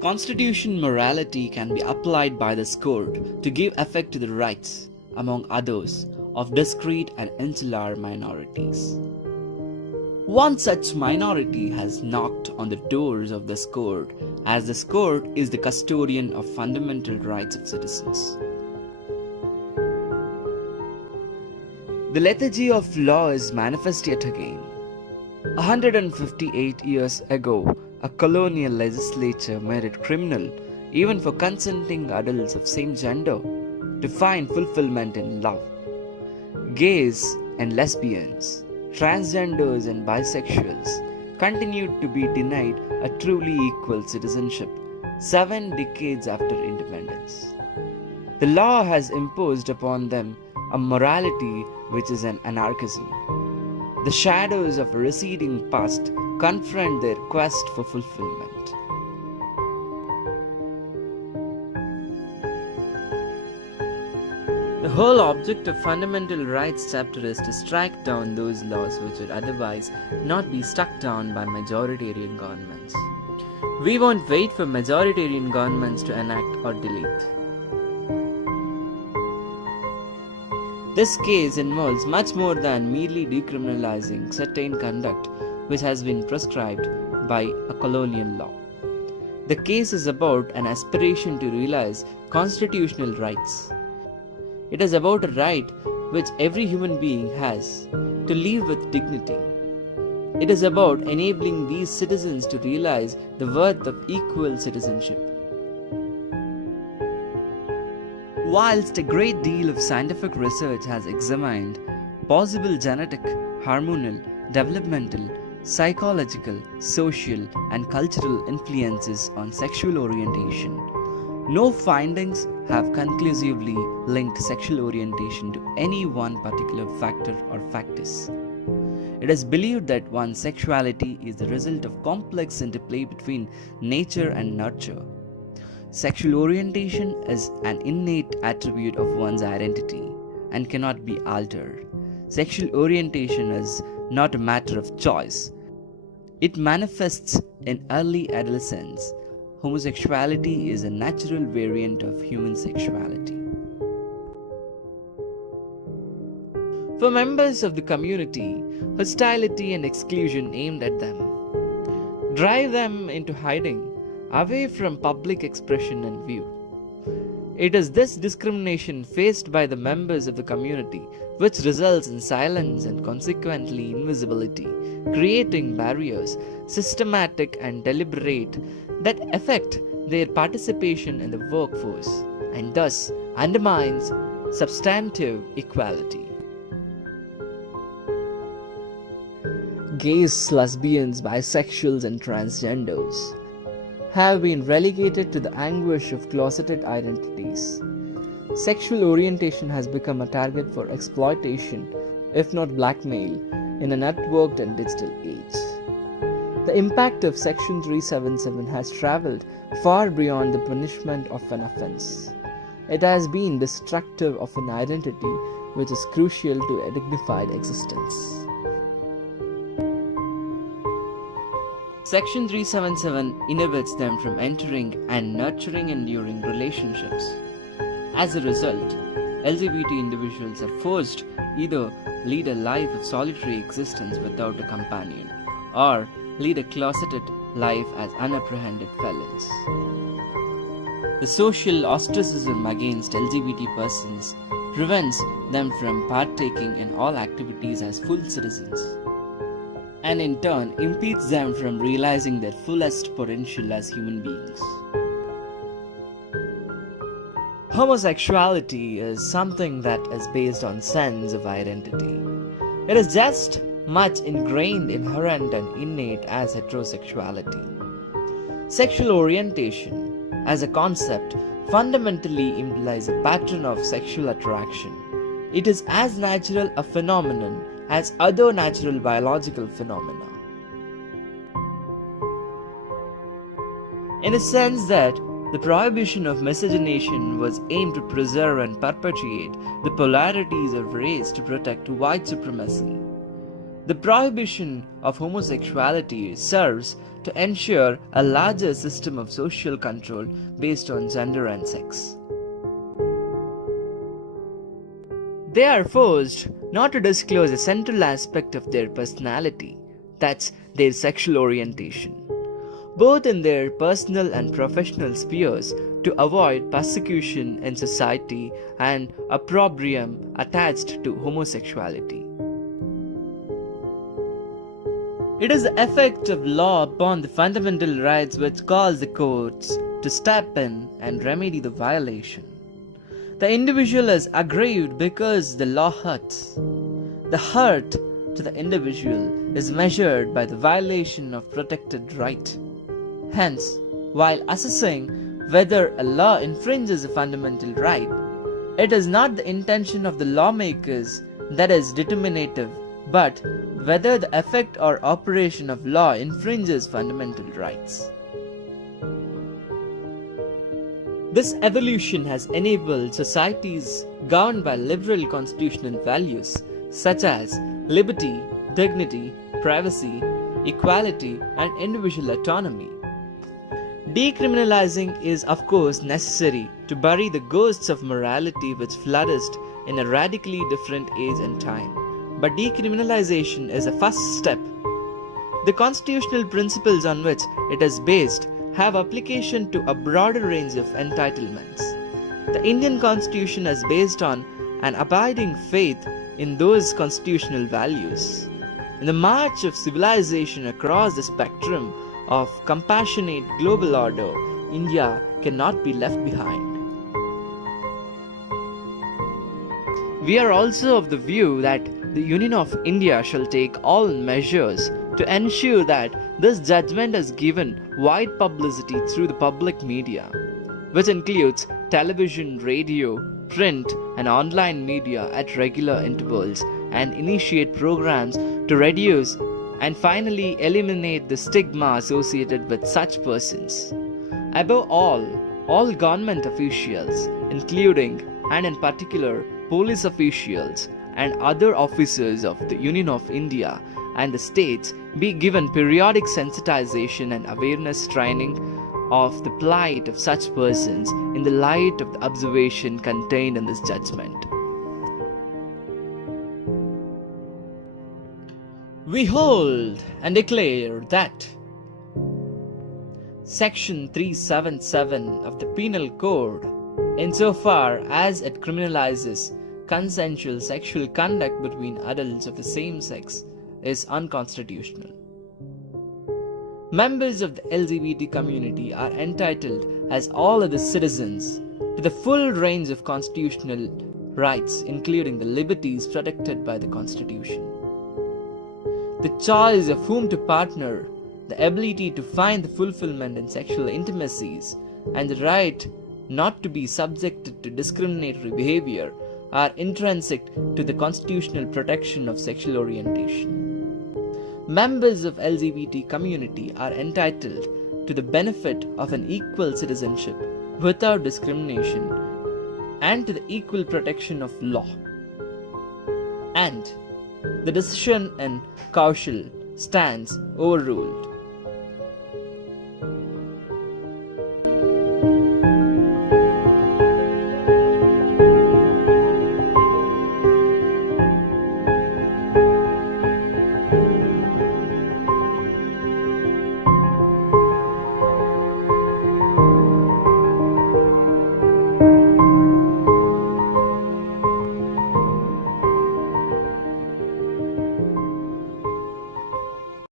Constitution morality can be applied by this court to give effect to the rights, among others, of discrete and insular minorities. One such minority has knocked on the doors of this court, as this court is the custodian of fundamental rights of citizens. The lethargy of law is manifest yet again. 158 years ago, a colonial legislature made it criminal, even for consenting adults of same gender, to find fulfillment in love. Gays and lesbians, transgenders and bisexuals continued to be denied a truly equal citizenship 7 decades after independence. The law has imposed upon them a morality which is an anarchism. The shadows of a receding past confront their quest for fulfillment. The whole object of Fundamental Rights chapter is to strike down those laws which would otherwise not be struck down by majoritarian governments. We won't wait for majoritarian governments to enact or delete. This case involves much more than merely decriminalizing certain conduct which has been prescribed by a colonial law. The case is about an aspiration to realize constitutional rights. It is about a right which every human being has to live with dignity. It is about enabling these citizens to realize the worth of equal citizenship. Whilst a great deal of scientific research has examined possible genetic, hormonal, developmental, psychological, social, and cultural influences on sexual orientation, no findings have conclusively linked sexual orientation to any one particular factor or factors. It is believed that one's sexuality is the result of complex interplay between nature and nurture. Sexual orientation is an innate attribute of one's identity and cannot be altered. Sexual orientation is not a matter of choice. It manifests in early adolescence. Homosexuality is a natural variant of human sexuality. For members of the community, hostility and exclusion aimed at them drive them into hiding, away from public expression and view. It is this discrimination faced by the members of the community which results in silence and consequently invisibility, creating barriers, systematic and deliberate, that affect their participation in the workforce and thus undermines substantive equality. Gays, lesbians, bisexuals, and transgenders have been relegated to the anguish of closeted identities. Sexual orientation has become a target for exploitation, if not blackmail, in a networked and digital age. The impact of Section 377 has travelled far beyond the punishment of an offence. It has been destructive of an identity which is crucial to a dignified existence. Section 377 inhibits them from entering and nurturing enduring relationships. As a result, LGBT individuals are forced either lead a life of solitary existence without a companion or lead a closeted life as unapprehended felons. The social ostracism against LGBT persons prevents them from partaking in all activities as full citizens, and in turn impedes them from realizing their fullest potential as human beings. Homosexuality is something that is based on sense of identity. It is just much ingrained, inherent, and innate as heterosexuality. Sexual orientation, as a concept, fundamentally implies a pattern of sexual attraction. It is as natural a phenomenon as other natural biological phenomena. In a sense that the prohibition of miscegenation was aimed to preserve and perpetuate the polarities of race to protect white supremacy. The prohibition of homosexuality serves to ensure a larger system of social control based on gender and sex. They are forced not to disclose a central aspect of their personality, that's their sexual orientation, both in their personal and professional spheres, to avoid persecution in society and opprobrium attached to homosexuality. It is the effect of law upon the fundamental rights which calls the courts to step in and remedy the violation. The individual is aggrieved because the law hurts. The hurt to the individual is measured by the violation of protected right. Hence, while assessing whether a law infringes a fundamental right, it is not the intention of the lawmakers that is determinative, but whether the effect or operation of law infringes fundamental rights. This evolution has enabled societies governed by liberal constitutional values such as liberty, dignity, privacy, equality, and individual autonomy. Decriminalizing is, of course, necessary to bury the ghosts of morality which flourished in a radically different age and time. But decriminalization is a first step. The constitutional principles on which it is based have application to a broader range of entitlements. The Indian Constitution is based on an abiding faith in those constitutional values. In the march of civilization across the spectrum of compassionate global order, India cannot be left behind. We are also of the view that the Union of India shall take all measures to ensure that this judgment is given wide publicity through the public media, which includes television, radio, print, and online media at regular intervals, and initiate programs to reduce and finally eliminate the stigma associated with such persons. Above all government officials, including and in particular police officials and other officers of the Union of India and the states, be given periodic sensitization and awareness training of the plight of such persons in the light of the observation contained in this judgment. We hold and declare that Section 377 of the Penal Code, insofar as it criminalizes consensual sexual conduct between adults of the same sex, is unconstitutional. Members of the LGBT community are entitled, as all other citizens, to the full range of constitutional rights, including the liberties protected by the Constitution. The choice of whom to partner, the ability to find the fulfillment in sexual intimacies, and the right not to be subjected to discriminatory behavior are intrinsic to the constitutional protection of sexual orientation. Members of LGBT community are entitled to the benefit of an equal citizenship without discrimination and to the equal protection of law. And the decision in Kaushal stands overruled.